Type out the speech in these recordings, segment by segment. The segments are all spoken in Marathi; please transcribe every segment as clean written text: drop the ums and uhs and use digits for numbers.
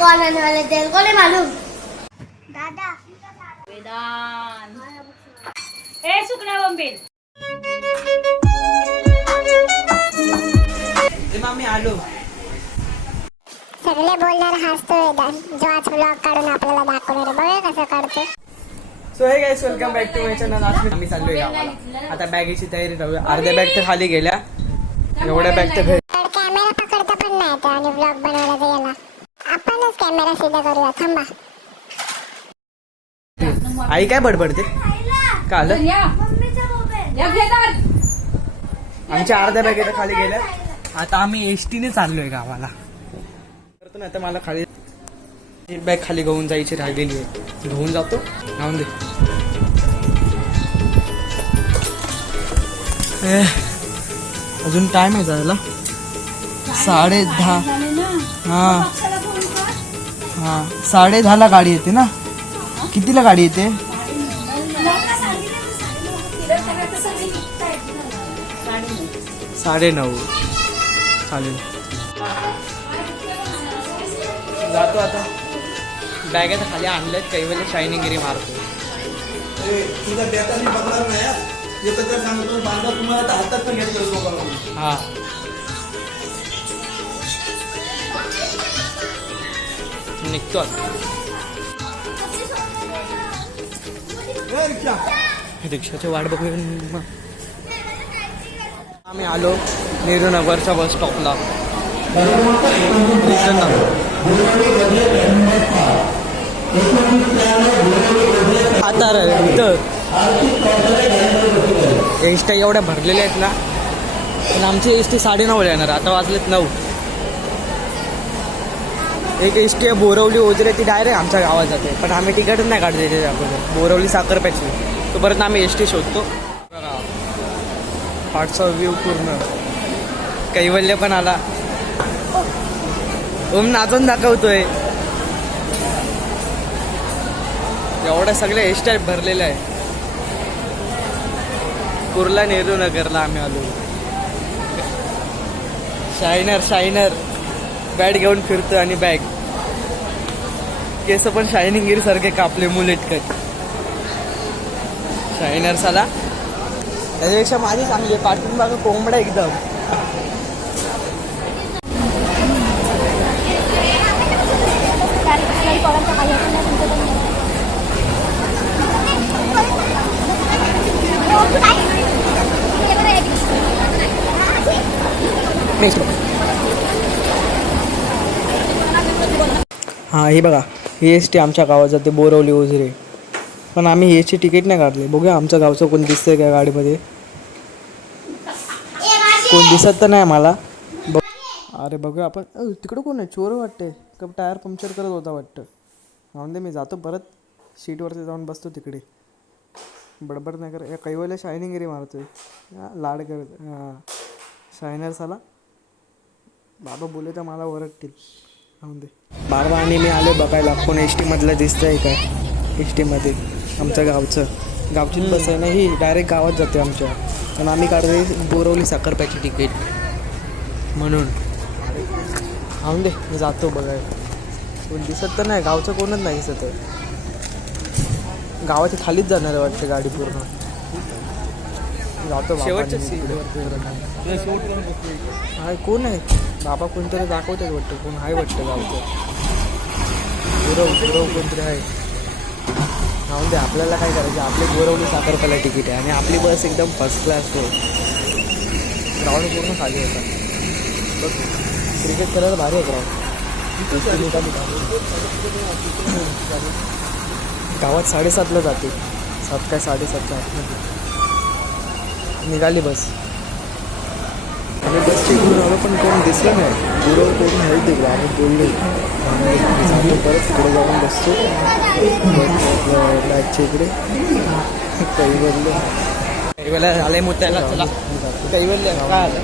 कौन आने वाले तेरे को नहीं मालूम। दादा वेदांत ए सुकण्या बंबेल मामी आलो. सगळे बोलणार हाच तो वेदांत जो आज व्लॉग काढून आपल्याला दाखवणार आहे. बघा कसं काढतो. So hey guys, welcome back to my channel. आज आम्ही चाललोय गावाला. आता बॅगेची तयारी राहूया. अर्ध्या बॅग तर खाली गेल्या, एवढ्या बॅग तर घरी. कॅमेरा पकडता पण नाही येत आणि व्लॉग बनवायला गेला. आपणच कॅमेरा सीधा करूया. थांबा. आई काय बडबडते काल. आमच्या अर्ध्या बॅग तर खाली गेल्या. आता आम्ही एसटीने चाललोय गावाला. करतो ना, आता मला खाली एक बॅग खाली घेऊन जायची राहिलेली आहे. घेऊन जातो. राहून दे. अजून टाइम आहे जायला. 10:30. हा 10:30ला गाडी येते ना. कितीला गाडी येते? 9:30. चालेल, जातो आता. बॅग आता खाली आणल्यात. काही वेळेला शायनिंगगिरी मारतो. तुझा डेटा मी बघणार नाही यार. हे तर काय सांगतो बांधा तुम्हाला तर हातात पण घेतलं लोकांना. हा निघतो आता. रिक्षाची वाट बघून आम्ही आलो नेहरूनगरच्या बस स्टॉपला. आता इथं एसट्या एवढ्या भरलेल्या आहेत ना. पण आमची एसटी 9:30 येणार. आता वाजलेत 9. एक एसटी आहे बोरवली ओझरे, ती डायरेक्ट आमच्या गावात जाते. पण आम्ही तिकीटच नाही काढते त्याच्या अगोदर. बोरवली साखरप्याची. तोपर्यंत आम्ही एसटी शोधतो. बघा पाठचा व्ह्यू पूर्ण. कैवल्य पण आला. ओम नाचून दाखवतोय. एवढ्या सगळ्या एसट्या भरलेल्या आहे. कुर्ला नेहरूनगरला आम्ही आलो. शायनर बॅट घेऊन फिरतो आणि बॅग. केस पण शायनिंगगिरी सारखे कापले. Mullet cut. शायनर साला त्याच्यापेक्षा माझी चांगली आहे. पाठून बघा कोंबडा एकदम. हां हे बघा, ही एस टी आमच्या गावात जाते बोरवली ओझरे. पण आम्ही याची तिकीट नाही काढले. बघूया आमच्या गावचं कोण दिसतंय का गाडीमध्ये. कोण दिसत तर नाही मला. अरे बघूया आपण. तिकडं कोण आहे? चोर वाटते का टायर पंक्चर करत होता वाटतं. राहून दे, मी जातो परत सीटवरती जाऊन बसतो तिकडे. बडबड नाही कर. काही वेळेला शायनिंगगिरी मारतोय. लाड करत. हां शायनर साला. बाबा बोले तर मला ओरडतील. राहून दे. बाबा आणि मी आलो बघायला कोण एस टीमधलं दिसतंय का. एस टीमध्ये आमच्या गावची बस आहे ना. ही डायरेक्ट गावात जाते आमच्या. पण आम्ही काढते बोरवली साखरप्याची तिकीट म्हणून. राहून दे, मी जातो बघायला. कोण दिसत तर नाही. गावचं कोणच नाही दिसत आहे. गावाच्या खालीच जाणार आहे वाटते गाडी पूर्ण. जातो शेवटच्या हाय. कोण आहे? बाबा कोणतरी दाखवतात वाटतं. कोण आहे वाटतं गावचं. गुरव कोणतरी आहे. राहून दे, आपल्याला काय करायचं. आपली बोरवली साखरप्याला तिकीट आहे आणि आपली बस एकदम फर्स्ट क्लास हो. ग्राउंड पूर्ण खाली होता. बघ क्रिकेट करायला भारी आहे ग्राउंड. गावात 7:30ला जाते. 7 काय 7:30च्या आतमध्ये निघाली बस. आम्ही बस चेक करून आलो पण कोण दिसलं नाही. गुरव कोण आहे तिकडे. आम्ही बोललो परत तिकडे जाऊन बसतो बॅगच्या इकडे. कैवल्य झाले मोठ्याला. चला कैवल्य काय आलं.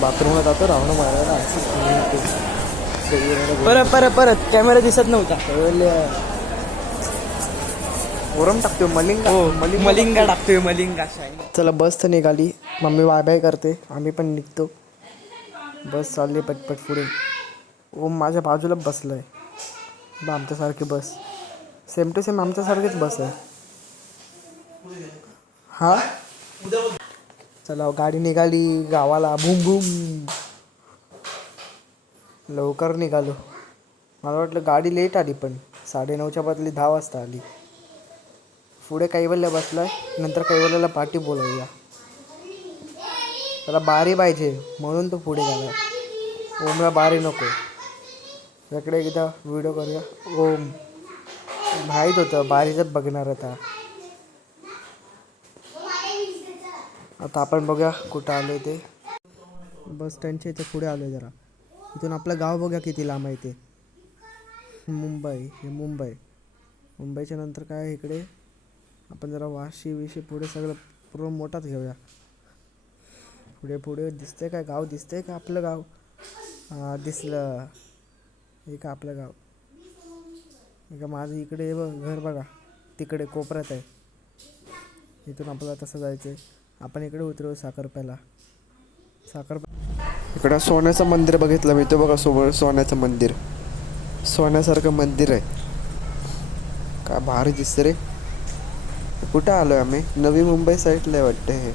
बाथरूमला जातो रावण मारायला. परत कॅमेरा दिसत नव्हता. कैवल्य ओरम टाकतोय. मलिंगा टाकतोय. मलिंगा शाईन. चला बस तर निघाली. मम्मी बाय बाय करते. आम्ही पण निघतो. बस चालली पटपट पुढे. ओम माझ्या बाजूला बसलाय. बा आमच्यासारखी बस, सेम टू सेम आमच्यासारखीच बस आहे. हा चला गाडी निघाली गावाला. Boom boom. लवकर निघालो. मला वाटलं गाडी लेट आली, पण 9:30च्या बदली 10 वाजता आली. पुढे कैवल्य बसलाय. नंतर कैवल्याला पाठी बोलवूया. त्याला बारी पाहिजे म्हणून तो पुढे गेला. ओमला बारी नको. त्याकडे एकदा व्हिडिओ करूया. ओम माहीत होतं बारीच बघणार आता. आता आपण बघूया कुठं आलो ते. बस स्टँडच्या इथे पुढे आलो जरा. इथून आपलं गाव बघूया किती लांब आहे ते. मुंबई. हे मुंबईच्या नंतर काय इकडे आपण जरा वाशी पुढे सगळं पूर्ण मोठाच घेऊया. पुढे दिसतंय काय गाव? दिसतंय का आपलं गाव? हां दिसलं. हे का आपलं गाव? हे का माझं इकडे बघ घर बघा, तिकडे कोपऱ्यात आहे. इथून आपल्याला तसं जायचं आहे. आपण इकडे उतरू साखरप्याला. इकडं सोन्याचं मंदिर बघितलं मी. तो बघा समोर सोन्याचं मंदिर. सोन्यासारखं मंदिर आहे. काय भारी दिसतं रे. कुठं आलो आहे आम्ही? नवी मुंबई साईडला आहे वाटतं हे.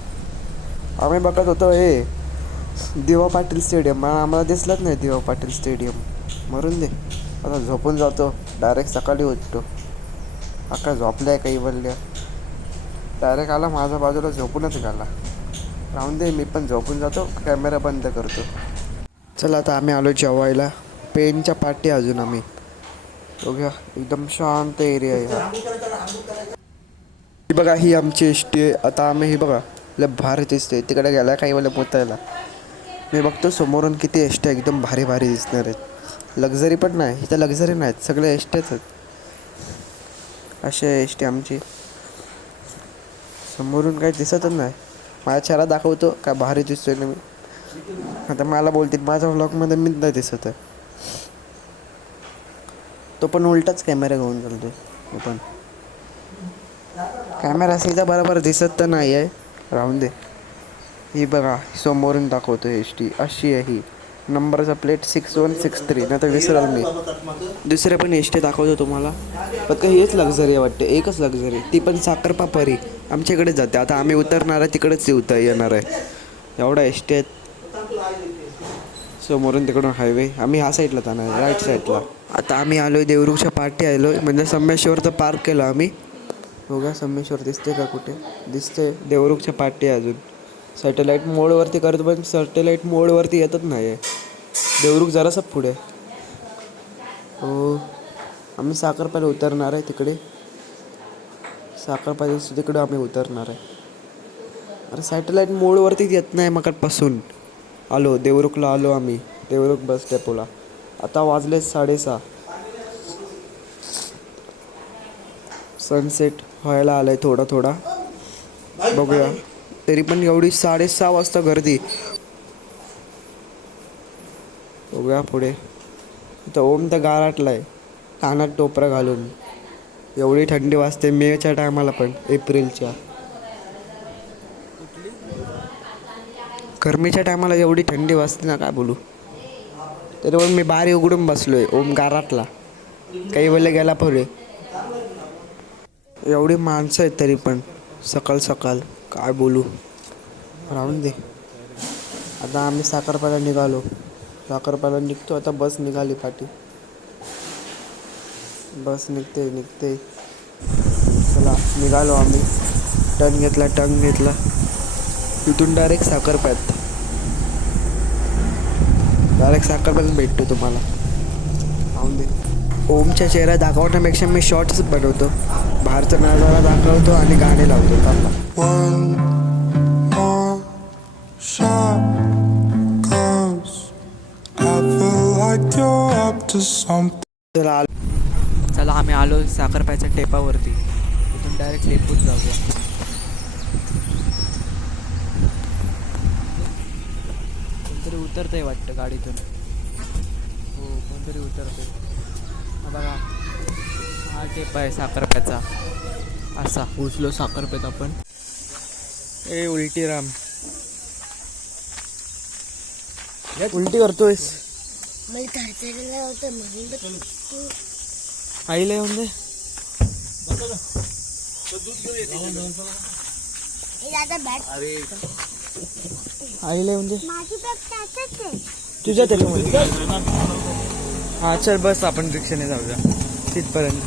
आम्ही बघत होतो हे दिवा पाटील स्टेडियम. आम्हाला दिसलंच नाही दिवा पाटील स्टेडियम. मरून दे, आता झोपून जातो. डायरेक्ट सकाळी उठतो. अक्का झोपल्या काही बोलल्या. डायरेक्ट आला माझ्या बाजूला झोपूनच गेला. राहून दे, मी पण झोपून जातो. कॅमेरा बंद करतो. चला आता आम्ही आलो जेवायला. पेनच्या पाठी अजून आम्ही बघूया. एकदम शांत एरिया आहे. ही बघा ही आमची एसटी आहे. आता आम्ही ही बघा लय भारी दिसते. तिकडे गेला काही वेळेला पोचायला. मी बघतो समोरून किती एसटी एकदम भारी भारी दिसणार आहेत. लक्झरी पण नाही इथं. लक्झरी नाहीत, सगळे एसटीच आहेत. अशी एसटी आमची. समोरून काही दिसतच नाही. माझ्या चेहरा दाखवतो काय भारी दिसतोय ना मी. आता मला बोलतील माझ्या व्लॉगमध्ये मी नाही दिसत आहे. तो पण उलटाच कॅमेरा घेऊन चालतो. तो पण कॅमेरा सीधा बरोबर दिसत तर नाही आहे. राहून दे. ही बघा समोरून दाखवतो एस टी. अशी आहे ही. नंबरचा प्लेट 6163. नाही तर विसराल मी. दुसऱ्या पण एस टी दाखवतो तुम्हाला. फक्त हेच लक्झरी आहे वाटते. एकच लक्झरी, ती पण साखरपापरी आमच्याकडे जाते. आता आम्ही उतरणार आहे तिकडेच येणार आहे. एवढा एस टी आहेत. समोरून तिकडून हायवे. आम्ही ह्या साईडला जाणार, राईट साईडला. आता आम्ही आलो आहे देवरुखच्या पाठी आलो आहे. म्हणजे संमेश्वरचं पार्क केलं आम्ही. बघा संमेश्वर दिसते का कुठे? दिसते. देवरुखच्या पाठी आहे अजून. सॅटेलाईट मोडवरती करतो पण सॅटेलाईट मोडवरती येतच नाही आहे. देवरुख जरासं पुढे. हो आम्ही साखरपाला उतरणार आहे तिकडे. साखरपाला तिकडे आम्ही उतरणार आहे. अरे सॅटेलाईट मोडवरतीच येत नाही मगापासून. आलो देवरुखला आलो आम्ही. देवरुख बस डेपोला. आता वाजले 6:30. सनसेट व्हायला आलाय थोडा. बघूया. तरी पण एवढी 6:30 वाजता गर्दी. बघूया पुढे. इथं ओम तर गाराटलाय कानात टोपरा घालून. एवढी थंडी वाजते मेच्या टायमाला पण. एप्रिलच्या गरमीच्या टायमाला एवढी थंडी वाजते ना काय बोलू. तरी पण मी बारी उघडून बसलोय. ओम गाराटला काही वेळेला गेला पुढे. एवढी माणसं आहेत तरी पण सकाळ काय बोलू. राहून दे. आता आम्ही साखरपाला निघालो. साखरपाला निघतो आता. बस निघाली पाठी. बस निघते. चला निघालो आम्ही. टर्न घेतला. इथून डायरेक्ट साखरप्यात भेटतो तुम्हाला. राहून दे. ओमच्या चेहरा दाखवण्यापेक्षा मी शॉर्ट्स बनवतो. बाहेरचा नजारा दाखवतो आणि गाणे लावतो त्यांना. चला आम्ही आलो साखरप्याच्या टेपावरती. इथून डायरेक्ट लेपून जाऊया. कोणतरी उतरतंय वाटतं गाडीतून. हो कोणतरी उतरतंय. बघा हा टेप आहे साखरप्याचा. असा पोचलो साखरप्यात आपण. ए उलटी राम. उलटी करतोयस. मला थरथरला होतं म्हणून आईला येऊन दे. दादा बॅट अरे आईला येऊन दे. माझी बॅग त्यातच आहे. तुझ्या त्याच्यामध्ये हा चल बस आपण रिक्षाने जाऊया तिथपर्यंत.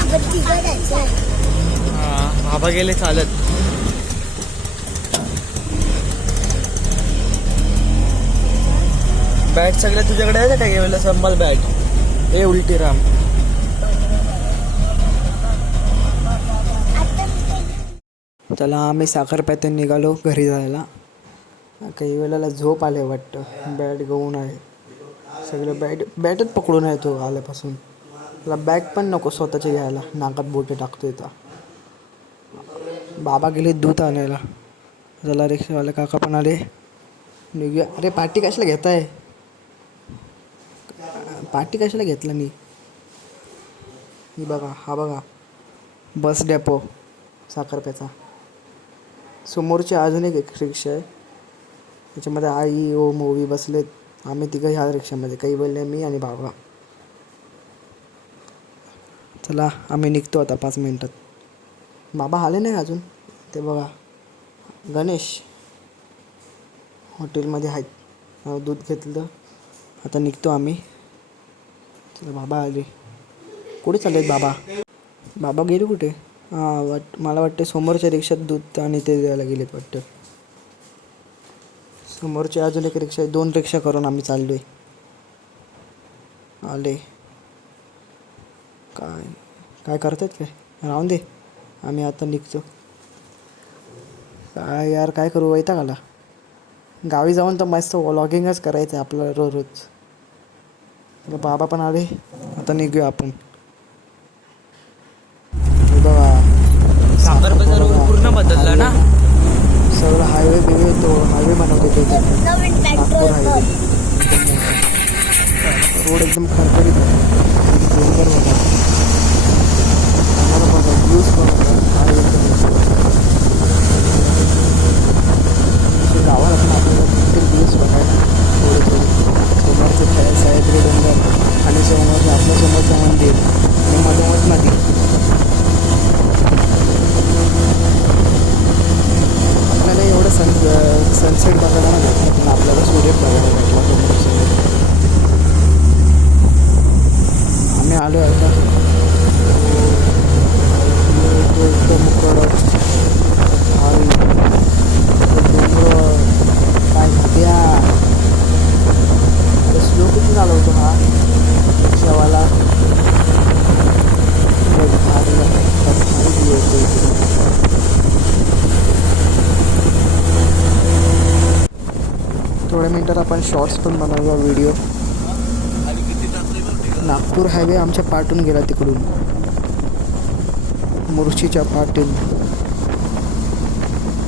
आपण तिकडे जायचं. हा बाबा गेले चालत. बॅट सगळ्या तुझ्याकडे आहे का गेलेला संभाल बॅट ए उलटी राम. चला आम्ही साखरप्यातून निघालो घरी जायला. काही वेळेला झोप आले वाटतं. बॅट घेऊन आहे सगळं बॅटच पकडून आहे तो आल्यापासून. त्याला बॅग पण नको स्वतःचे घ्यायला. नाकात बोटे टाकतो इथं. बाबा गेले दूध आणायला. चला रिक्षावाले काका पण आले. निघूया. अरे पार्टी कशाला घेताय. पार्टी कशाला घेतला मी. ही बघा हा बघा बस डेपो साखरप्याचा. समोरची अजून एक रिक्षा आहे. त्याच्यामध्ये आई ओ मूवी बसलेत. आम्ही तिघं ह्या रिक्षामध्ये. काही बोलले मी आणि बाबा. चला आम्ही निघतो आता 5 मिनटात. बाबा आले नाही अजून. ते बघा गणेश हॉटेलमध्ये आहेत. दूध घेतलं. आता निघतो आम्ही. चला बाबा आले. कुठे चाललेत बाबा. बाबा गेले कुठे. हां मला वाटते समोरच्या रिक्षात दूध आणि ते द्यायला गेलेत वाटतं. समोरची अजून एक रिक्षा आहे. 2 रिक्षा करून आम्ही चाललो आहे. आले काय करतात काय राहून दे. आम्ही आता निघतो. काय यार काय करू वैताग आला. गावी जाऊन तर मस्त व्लॉगिंगच करायचं आहे आपलं रोज. बाबा पण आले. आता निघूया आपण. बघा पूर्ण बदलला ना सगळं. हायवे बिवे तो हायवे बनवते ते नवीन नागपूर हायवे. रोड एकदम खरखरीत डोंगर होता. आम्हाला बघा व्ह्यूज बनवतात. गावाला पण आपल्याला किती व्ह्यूज बघायला थोडे समोरचे सह्याद्री डोंगर आणि समोरचं आपल्या समोरचं मंदिर आणि मधोमध नदी. आपल्याला एवढं सनसेट बघायला नाही भेटलं पण आपल्याला सूर्य बघायला भेटला समोर. आम्ही आलो आता. तो एकदम कडक आणि डोंगर काय नद्या. अरे स्लो किती चालवतो हा रिक्षावाला. भारी व्ह्यू येतो इकडे. थोड्या मिनटात आपण शॉर्ट्स पण बनवूया व्हिडिओ. नागपूर हायवे आमच्या पाटून गेला तिकडून मुर्शीच्या पाटून.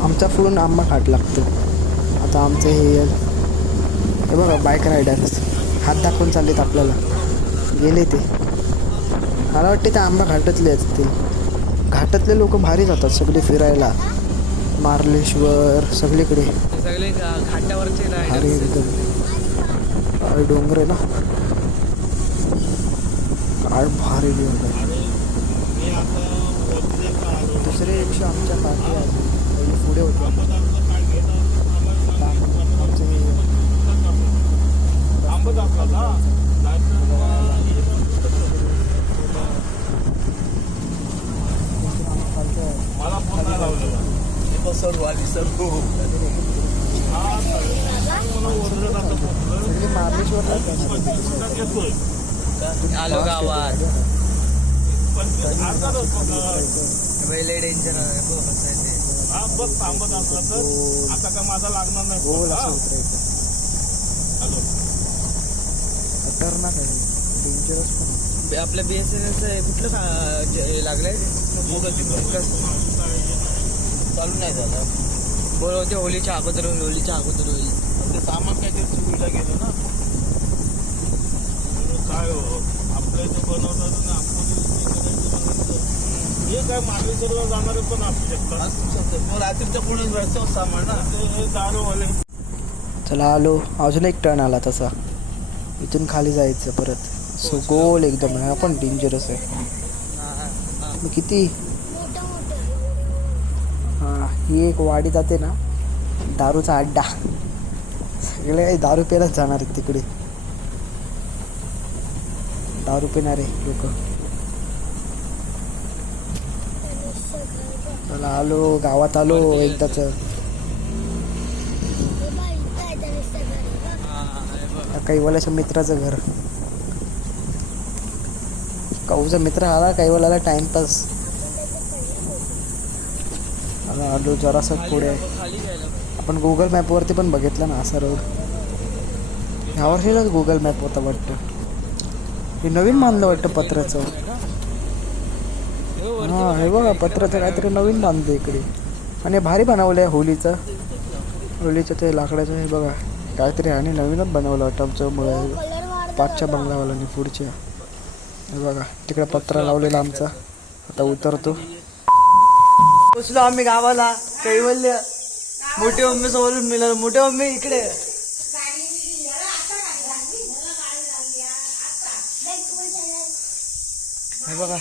आमचा पुढून आंबा घाट लागतो. आता आमचे हे बघा बाईक रायडर्स हात दाखवून चाललेत आपल्याला. गेले ते. मला वाटते ते आंबा घाटातले असतील. घाटातले लोक भारी जातात सगळे फिरायला. मार्लेश्वर सगळीकडे सगळे घाटावरचे भारी एकदम. डोंगर आहे ना काय भारी व्ह्यू होता. दुसरे रिक्षा आमच्या पाठी आहे. पहिले पुढे होते. आलो गावात. पहिले डेंजर बस थांबत असला तर आता का माझा लागणार नाही. गोल असं उतरायचं. खतरनाक आहे. डेंजरस पण. आपल्या BSNL कुठलं लागलंय चालू नाही झालं. बोलवते होलीच्या अगोदर होईल. होलीच्या अगोदर होईल. ते सामान काहीतरी चुकीला गेलं ना. काय हो आपल्या इथं बनवतात ना. आपण काय मार्लेश्वरला जाणारे पण असू शकतात. मग रात्रीच्या पुढे रस्त्यावर सामान ना ते दारूवाले. चला आलो, अजून एक टर्न आला तसा. इथून खाली जायचं परत. सो गोल एकदम आहे, पण डेंजरस आहे. मग किती हां, ही एक वाडी जाते ना, दारूचा अड्डा. सगळे काही दारू प्यायलाच जाणार आहेत तिकडे. दारू पिणारे लोक. चला आलो, गावात आलो एकदाच. कैवाल्याच्या मित्राचं घर. काऊचा मित्र आला, कैवाल्याला टाइमपास. आता आलो जरासं पुढे. आपण गुगल मॅपवरती पण बघितलं ना असा रोड. ह्यावर्षीलाच गुगल मॅप होता वाटतं. हे नवीन बांधलं वाटतं पत्राचं. हां, हे बघा पत्राचं काहीतरी नवीन बांधलं इकडे. आणि भारी बनवलं आहे होलीचं ते लाकडाचं. हे बघा काहीतरी आणि नवीनच बनवलं वाटतं आमच्यामुळे पाचच्या बंगलावाल्यांनी पुढच्या. हे बघा तिकडे पत्रा लावलेला आमचा. आता उतरतो. पोचलो आम्ही गावाला. कैवल्य मोठी मम्मी सोबत मिळालं. मोठी मम्मी इकडे. हे बघा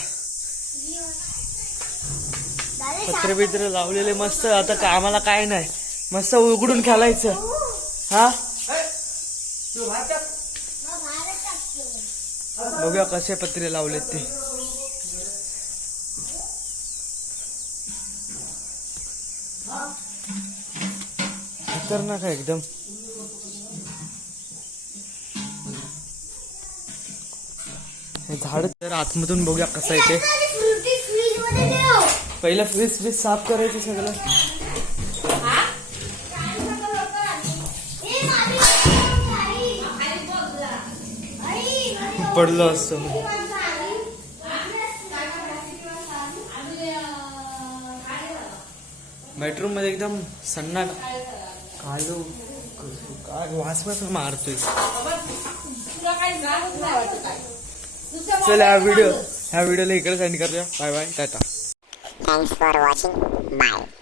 पत्रे बित्रे लावलेले मस्त. आता आम्हाला काय नाही, मस्त उघडून खेळायचं. हा बघूया कसे पत्रे लावलेत ते. खतरनाक आहे एकदम. हे झाड तर आतमधून बघूया कसं आहे ते. पहिलं फ्रीज साफ करायचं सगळं. पडलं असतं. बेडरूम मध्ये एकदम सन्नाट. काय वास मारतोय. चल ह्या व्हिडिओला इकडे सेंड करूया. Bye bye, tata. Thanks for watching. Bye.